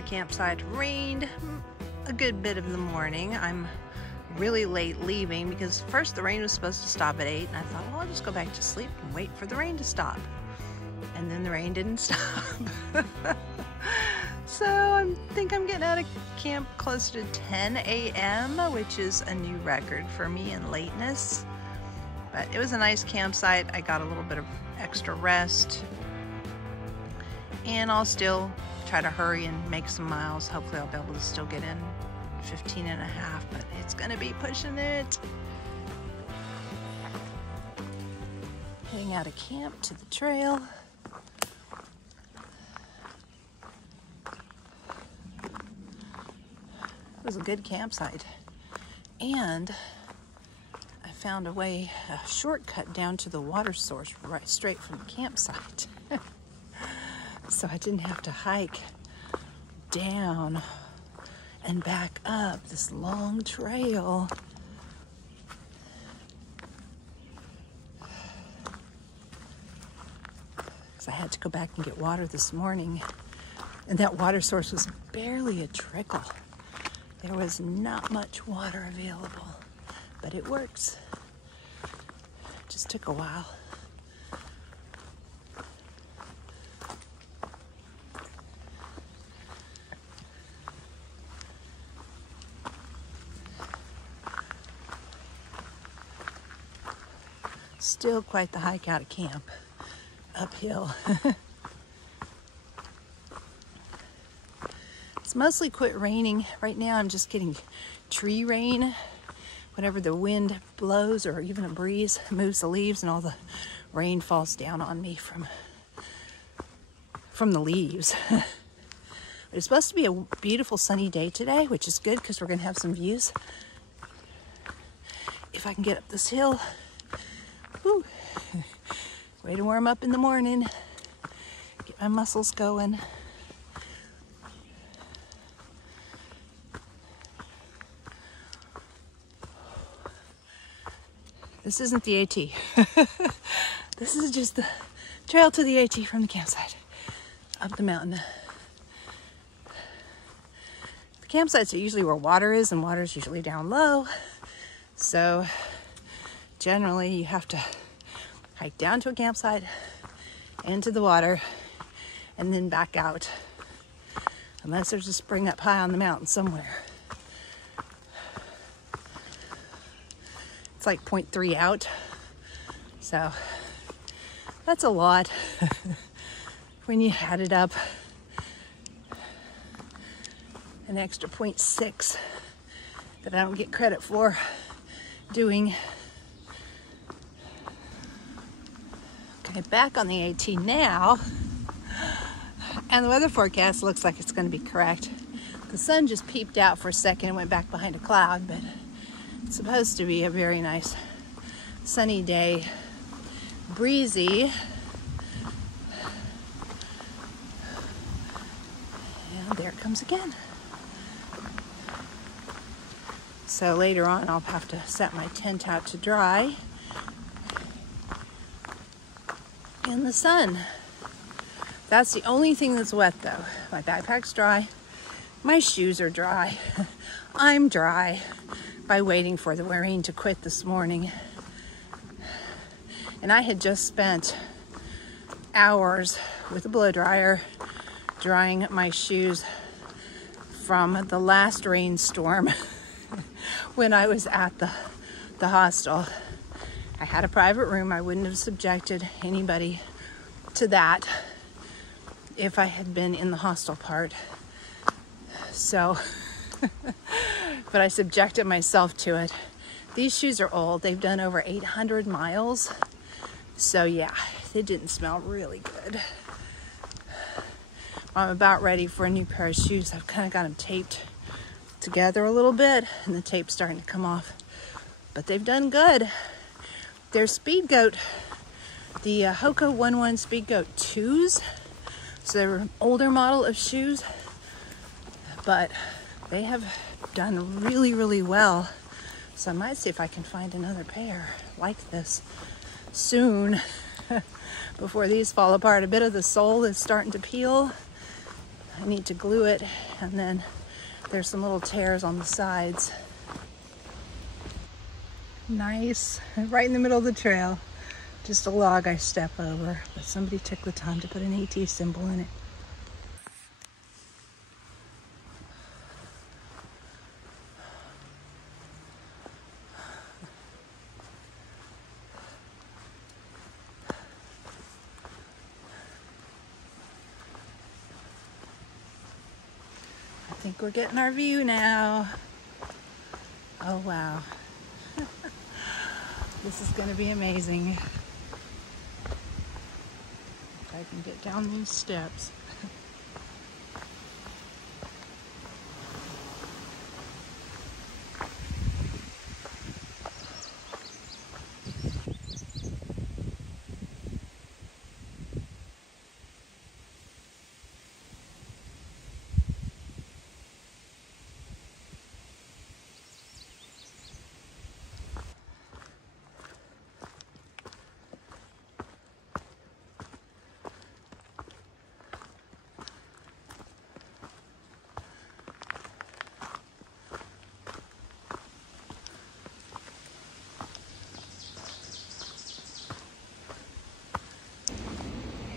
my campsite rained a good bit of the morning. I'm really late leaving because first the rain was supposed to stop at 8 and I thought, well, I'll just go back to sleep and wait for the rain to stop. And then the rain didn't stop. So I think I'm getting out of camp close to 10 a.m., which is a new record for me in lateness. But it was a nice campsite. I got a little bit of extra rest. And I'll still try to hurry and make some miles. Hopefully I'll be able to still get in 15 and a half, but it's gonna be pushing it. Heading out of camp to the trail. It was a good campsite. And I found a shortcut down to the water source right straight from the campsite. So I didn't have to hike down and back up this long trail. Because I had to go back and get water this morning, and that water source was barely a trickle. There was not much water available, but it works. It just took a while. Still quite the hike out of camp, uphill. It's mostly quit raining. Right now I'm just getting tree rain. Whenever the wind blows or even a breeze moves the leaves and all the rain falls down on me from the leaves. But it's supposed to be a beautiful sunny day today, which is good because we're gonna have some views. If I can get up this hill. Whew. Way to warm up in the morning. Get my muscles going. This isn't the AT. This is just the trail to the AT from the campsite. Up the mountain. The campsites are usually where water is, and water is usually down low. So generally you have to hike down to a campsite, into the water, and then back out. Unless there's a spring up high on the mountain somewhere. It's like 0.3 out. So that's a lot when you add it up. An extra 0.6 that I don't get credit for doing. Okay, back on the AT now. And the weather forecast looks like it's going to be correct. The sun just peeped out for a second and went back behind a cloud, but it's supposed to be a very nice sunny day, breezy. And there it comes again. So later on I'll have to set my tent out to dry in the sun. That's the only thing that's wet though. My backpack's dry, my shoes are dry, I'm dry by waiting for the rain to quit this morning. And I had just spent hours with a blow dryer drying my shoes from the last rainstorm when I was at the hostel. I had a private room. I wouldn't have subjected anybody to that if I had been in the hostel part. So, but I subjected myself to it. These shoes are old. They've done over 800 miles. So yeah, they didn't smell really good. I'm about ready for a new pair of shoes. I've kind of got them taped together a little bit and the tape's starting to come off. But they've done good. They're Speed Goat, the Hoka 11 Speed Goat 2s. So they're an older model of shoes, but they have done really, really well. So I might see if I can find another pair like this soon before these fall apart. A bit of the sole is starting to peel. I need to glue it, and then there's some little tears on the sides. Nice, right in the middle of the trail. Just a log I step over, but somebody took the time to put an AT symbol in it. I think we're getting our view now. Oh wow. This is going to be amazing. If I can get down these steps.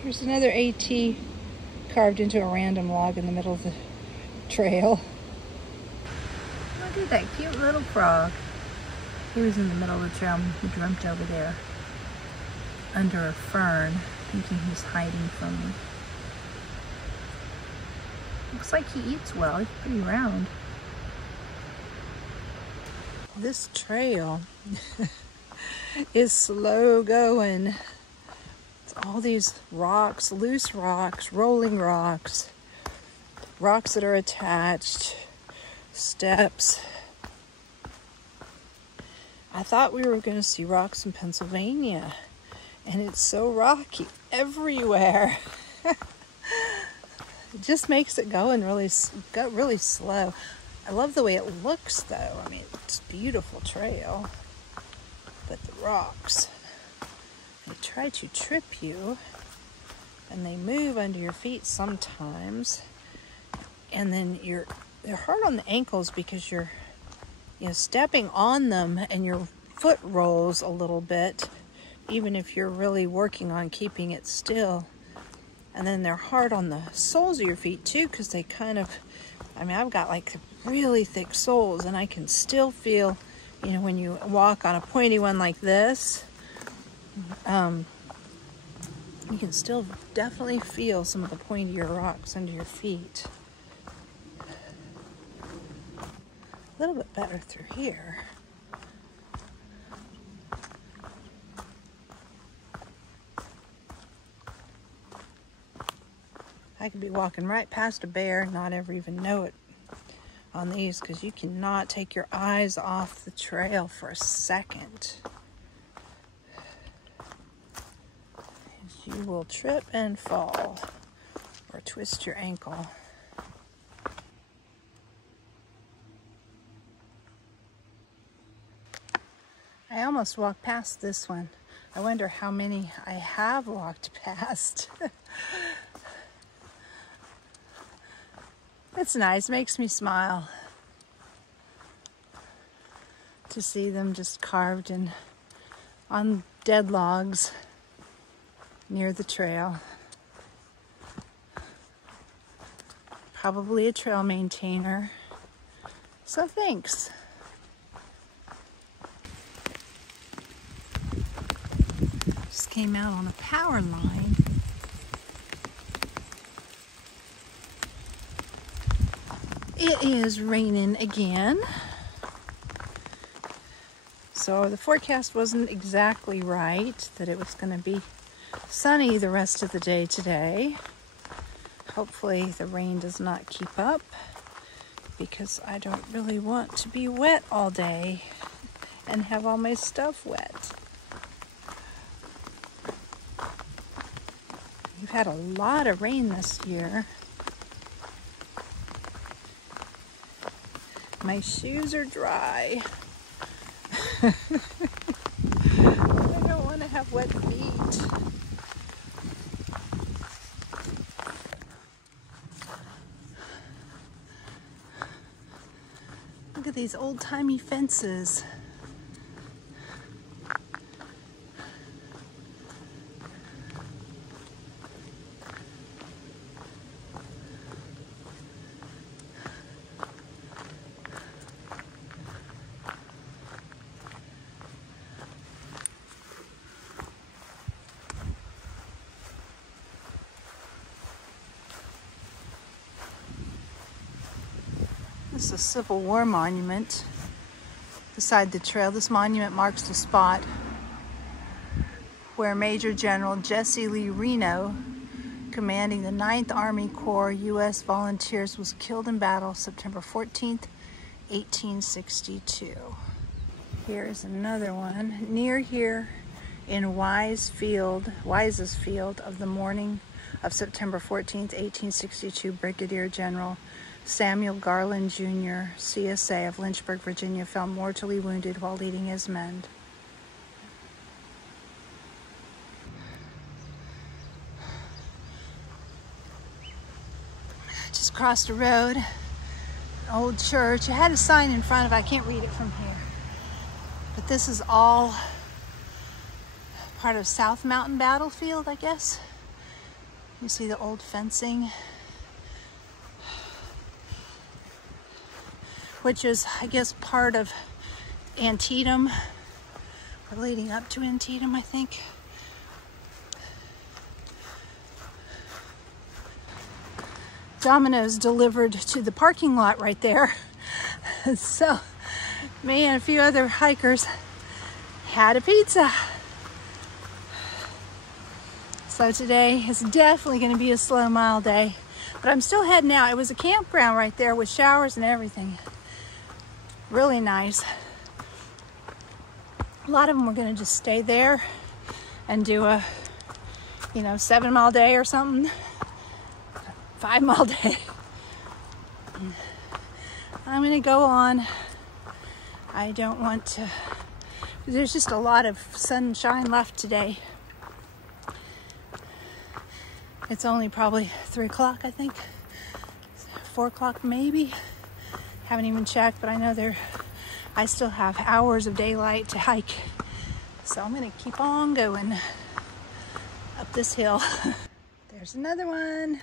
Here's another AT carved into a random log in the middle of the trail. Look at that cute little frog. He was in the middle of the trail. He jumped over there under a fern, thinking he's hiding from me. Looks like he eats well. He's pretty round. This trail is slow going. All these rocks, loose rocks, rolling rocks, rocks that are attached, steps. I thought we were going to see rocks in Pennsylvania, and it's so rocky everywhere. It just makes it going really slow. I love the way it looks though. I mean, it's a beautiful trail, but the rocks, they try to trip you, and they move under your feet sometimes, and then they're hard on the ankles because you're stepping on them and your foot rolls a little bit, even if you're really working on keeping it still. And then they're hard on the soles of your feet too, because they kind of, I mean, I've got like really thick soles, and I can still feel, when you walk on a pointy one like this, you can still definitely feel some of the pointier rocks under your feet. A little bit better through here. I could be walking right past a bear and not ever even know it on these, because you cannot take your eyes off the trail for a second. You will trip and fall or twist your ankle. I almost walked past this one. I wonder how many I have walked past. It's nice, makes me smile to see them just carved on dead logs near the trail. Probably a trail maintainer. So thanks. Just came out on a power line. It is raining again. So the forecast wasn't exactly right that it was going to be sunny the rest of the day today. Hopefully the rain does not keep up, because I don't really want to be wet all day and have all my stuff wet. We've had a lot of rain this year. My shoes are dry. I don't want to have wet feet. these old-timey fences. This is a Civil War monument beside the trail. This monument marks the spot where Major General Jesse Lee Reno, commanding the 9th Army Corps U.S. Volunteers, was killed in battle September 14th, 1862. Here's another one. Near here in Wise's Field of the morning of September 14th, 1862, Brigadier General Samuel Garland Jr., CSA of Lynchburg, Virginia, fell mortally wounded while leading his men. Just crossed a road, an old church. It had a sign in front of it. I can't read it from here. But this is all part of South Mountain Battlefield, I guess. You see the old fencing, which is, I guess, part of Antietam, or leading up to Antietam, I think. Domino's delivered to the parking lot right there. So me and a few other hikers had a pizza. So today is definitely going to be a slow mile day, but I'm still heading out. It was a campground right there with showers and everything. Really nice. A lot of them were going to just stay there and do a, 7-mile day or something. 5-mile day. I'm going to go on. I don't want to. There's just a lot of sunshine left today. It's only probably 3 o'clock, I think. 4 o'clock maybe. Haven't even checked, but I know I still have hours of daylight to hike. So I'm gonna keep on going up this hill. There's another one.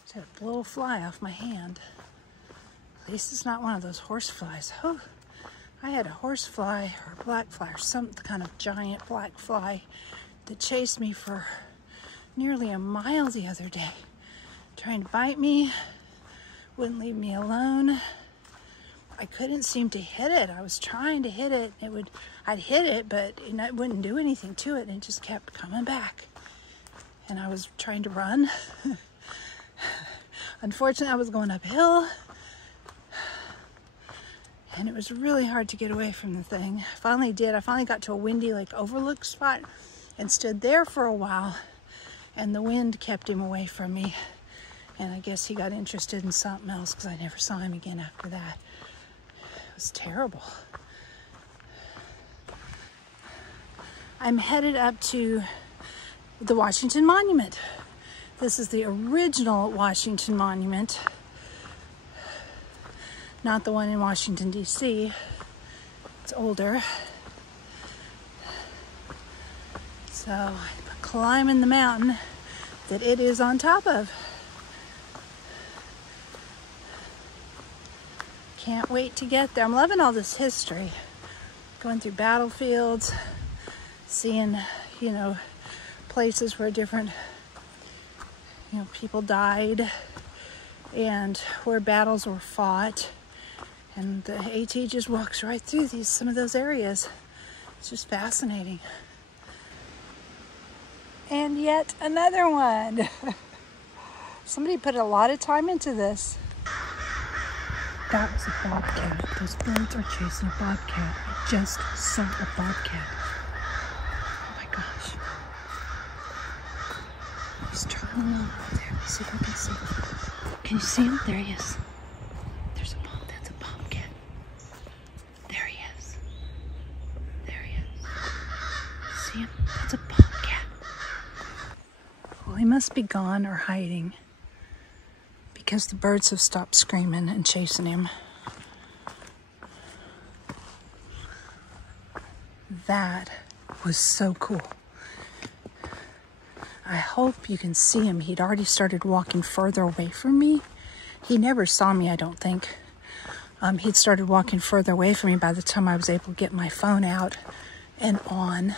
Just had to blow a fly off my hand. At least it's not one of those horse flies. Oh, I had a horse fly or a black fly or some kind of giant black fly that chased me for nearly a mile the other day, trying to bite me, wouldn't leave me alone. I couldn't seem to hit it. I was trying to hit it. I'd hit it, but it wouldn't do anything to it, and it just kept coming back. And I was trying to run. Unfortunately, I was going uphill. And it was really hard to get away from the thing. Finally did. I finally got to a windy overlook spot and stood there for a while, and the wind kept him away from me. And I guess he got interested in something else because I never saw him again after that. It was terrible. I'm headed up to the Washington Monument. This is the original Washington Monument. Not the one in Washington, D.C. It's older. So I'm climbing the mountain that it is on top of. Can't wait to get there. I'm loving all this history. Going through battlefields, seeing, places where different, people died and where battles were fought. And the AT just walks right through some of those areas. It's just fascinating. And yet another one. Somebody put a lot of time into this. That was a bobcat. Those birds are chasing a bobcat. I just saw a bobcat. Oh my gosh. He's traveling on over there. Let's see if I can see him. Can you see him? There he is. There's a that's a bobcat. There he is. There he is. must be gone or hiding because the birds have stopped screaming and chasing him. That was so cool. I hope you can see him. He'd already started walking further away from me. He never saw me, I don't think. He'd started walking further away from me by the time I was able to get my phone out and on.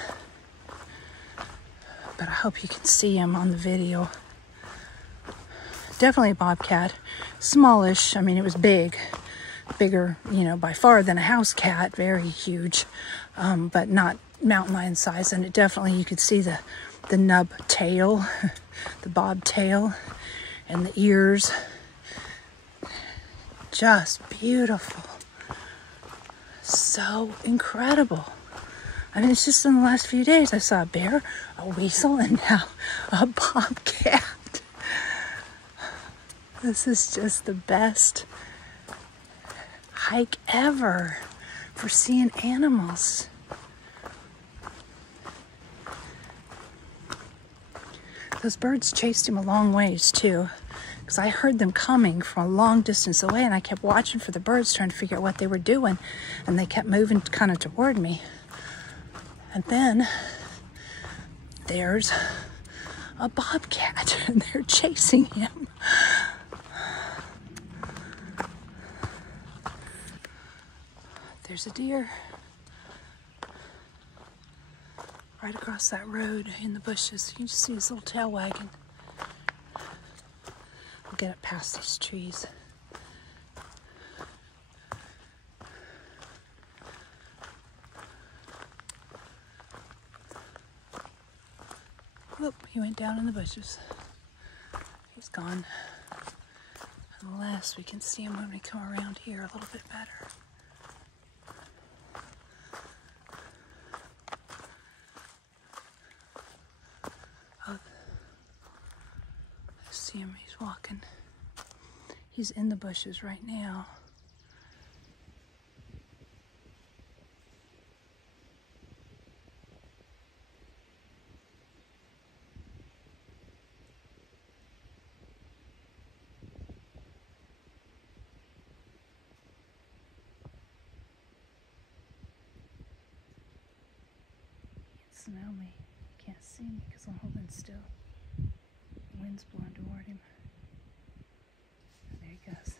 But I hope you can see him on the video. Definitely a bobcat. Smallish. I mean, it was big. Bigger, you know, by far than a house cat. Very huge. But not mountain lion size. And it definitely, you could see the nub tail, the bob tail, and the ears. Just beautiful. So incredible. I mean, it's just in the last few days I saw a bear, a weasel, and now a bobcat. This is just the best hike ever for seeing animals. Those birds chased him a long ways too, because I heard them coming from a long distance away, and I kept watching for the birds, trying to figure out what they were doing, and they kept moving kind of toward me. And then there's a bobcat, and they're chasing him. There's a deer right across that road in the bushes. You can just see his little tail wagging. I'll get it past these trees. Whoop, he went down in the bushes. He's gone. Unless we can see him when we come around here a little bit better. Oh, I see him, he's walking. He's in the bushes right now. Smell me. Can't see me because I'm holding still. The wind's blowing toward him. There he goes.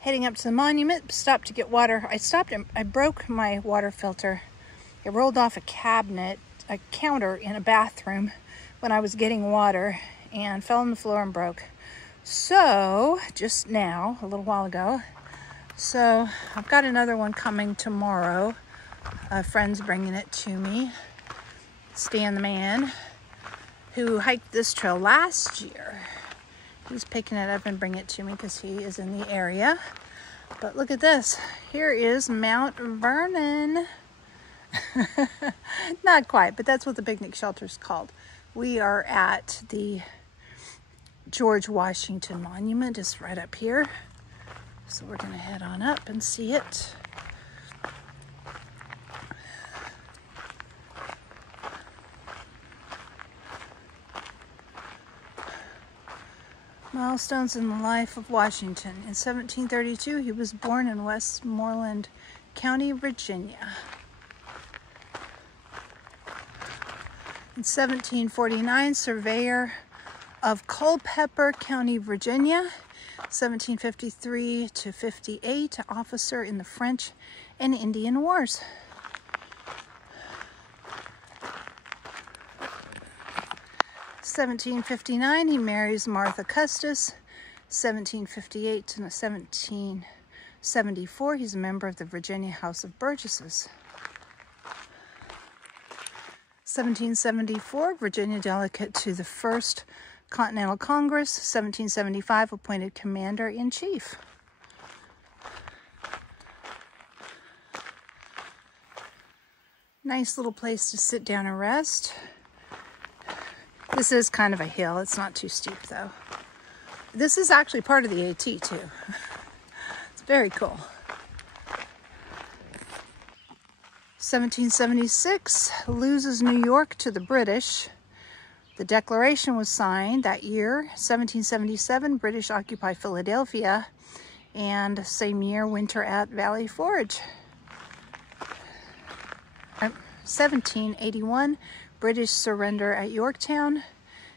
Heading up to the monument, stopped to get water. I broke my water filter. It rolled off a counter in a bathroom when I was getting water and fell on the floor and broke. So, just now, a little while ago, so I've got another one coming tomorrow. A friend's bringing it to me. Stan the man, who hiked this trail last year. He's picking it up and bringing it to me because he is in the area. But look at this. Here is Mount Vernon. Not quite, but that's what the picnic shelter is called. We are at the George Washington Monument, is right up here. So we're gonna head on up and see it. Milestones in the life of Washington. In 1732, he was born in Westmoreland County, Virginia. In 1749, surveyor of Culpeper County, Virginia. 1753 to 58, officer in the French and Indian Wars. In 1759, he marries Martha Custis. 1758 to 1774, he's a member of the Virginia House of Burgesses. 1774, Virginia delegate to the First Continental Congress. 1775, appointed commander-in-chief. Nice little place to sit down and rest. This is kind of a hill. It's not too steep though. This is actually part of the AT too. It's very cool. 1776 loses New York to the British. The Declaration was signed that year. 1777, British occupy Philadelphia. And same year, winter at Valley Forge. 1781, British surrender at Yorktown.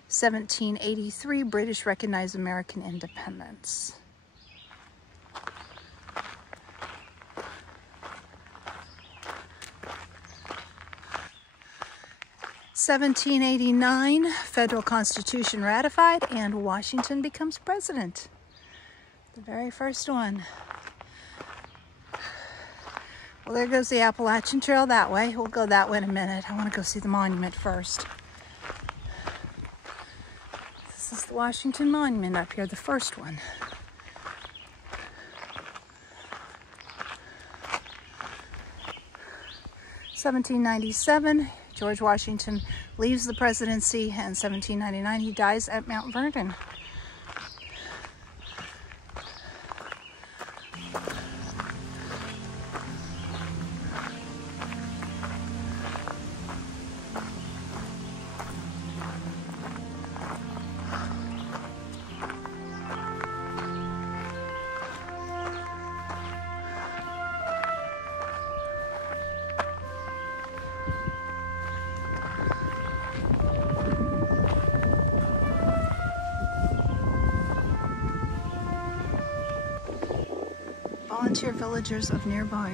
1783, British recognize American independence. (1789) Federal Constitution ratified and Washington becomes president. The very first one. Well, there goes the Appalachian Trail that way. We'll go that way in a minute. I want to go see the monument first. This is the Washington Monument up here, the first one. (1797) George Washington leaves the presidency, and 1799 he dies at Mount Vernon. Volunteer villagers of nearby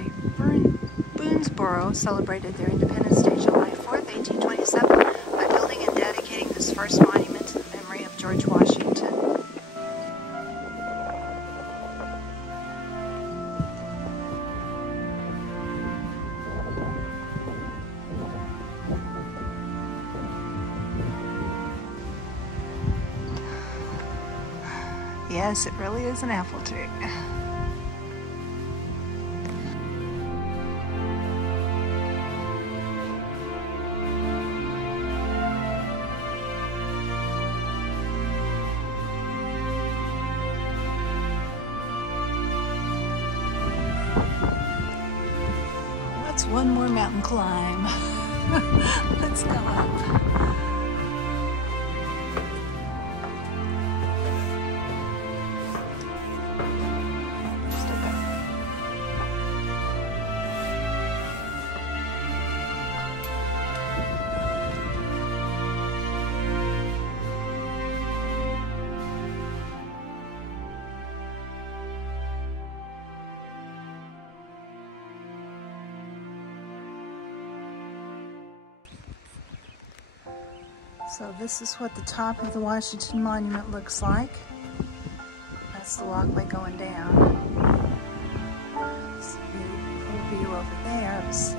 Boonesboro celebrated their Independence Day July 4th, 1827 by building and dedicating this first monument to the memory of George Washington. Yes, it really is an apple tree. That's one more mountain climb. Let's go up. So this is what the top of the Washington Monument looks like. That's the walkway going down. See a view over there of the sea.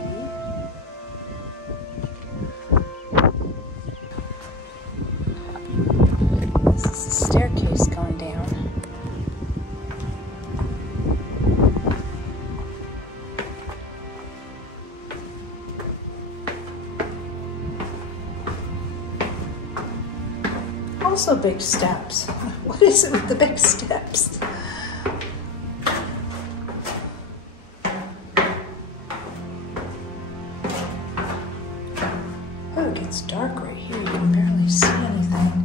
This is the staircase going down. Also big steps. What is it with the big steps? Oh, it gets dark right here. You can barely see anything.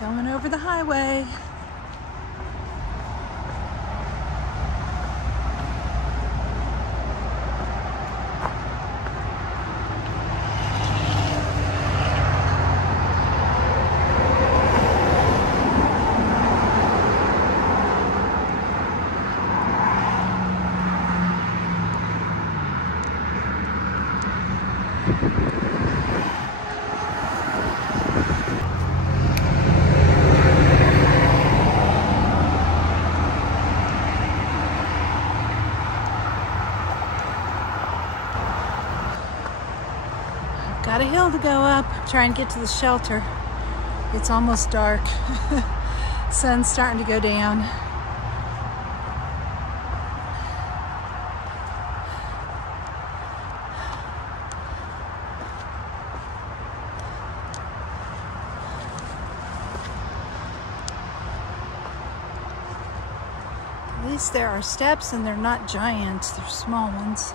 Going over the highway. Got a hill to go up, try and get to the shelter. It's almost dark. Sun's starting to go down. At least there are steps and they're not giant, they're small ones.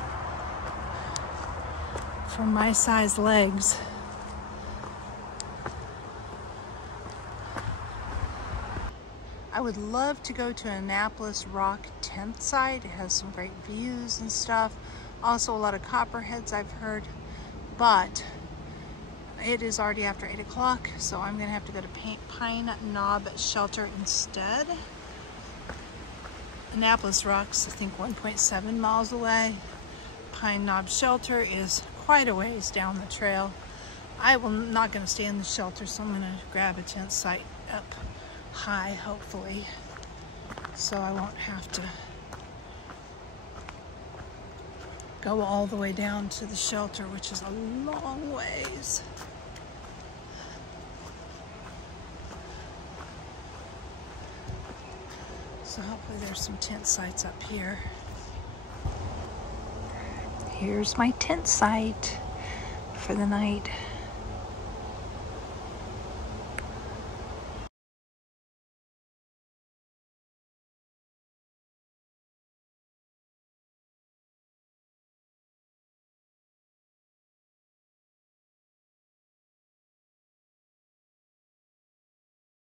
For my size legs. I would love to go to Annapolis Rock tent site. It has some great views and stuff. Also a lot of copperheads I've heard, but it is already after 8 o'clock, so I'm gonna have to go to Pine Knob Shelter instead. Annapolis Rock's, I think, 1.7 miles away. Pine Knob Shelter is quite a ways down the trail. I'm not gonna stay in the shelter, so I'm gonna grab a tent site up high, hopefully, so I won't have to go all the way down to the shelter, which is a long ways. So hopefully there's some tent sites up here. Here's my tent site for the night.